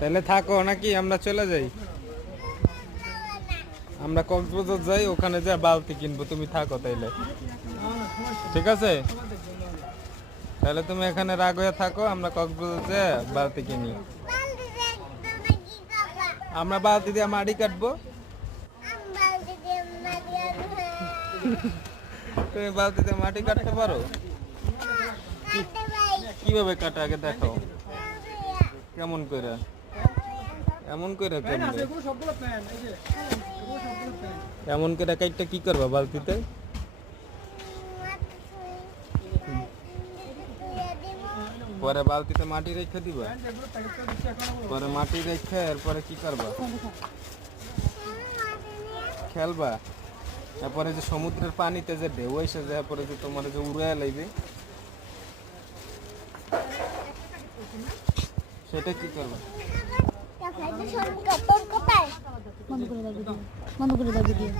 তাহলে থাকো নাকি আমরা চলে যাই? আমরা কক্সবাজার যাই, ওখানে যা বালতি কিনবো, তুমি থাকো তাইলে। ঠিক আছে, তাহলে তুমি এখানে রাগ হয়ে থাকো, আমরা কক্সবাজার যা বালতি কিনি। আমরা বালতি দিয়ে মাটি কাটবো। তুমি বালতিতে মাটি কাটতে পারো? কিভাবে কাটা আগে দেখাও। কেমন করে? এমন করে কেমনে? এমন করে কাটটা কি করবা বালতিতে? পরে বালতিতে মাটি রেখে দিবা, পরে মাটি রেখে এরপরে কি করবা? খেলবা। এরপরে যে সমুদ্রের পানিতে যে ঢেউ এসে যায়, পরে যে তোমার যে উড়ায় লাইবে, সেটা কি করবা? বন্ধ করে দাও ভিডিও।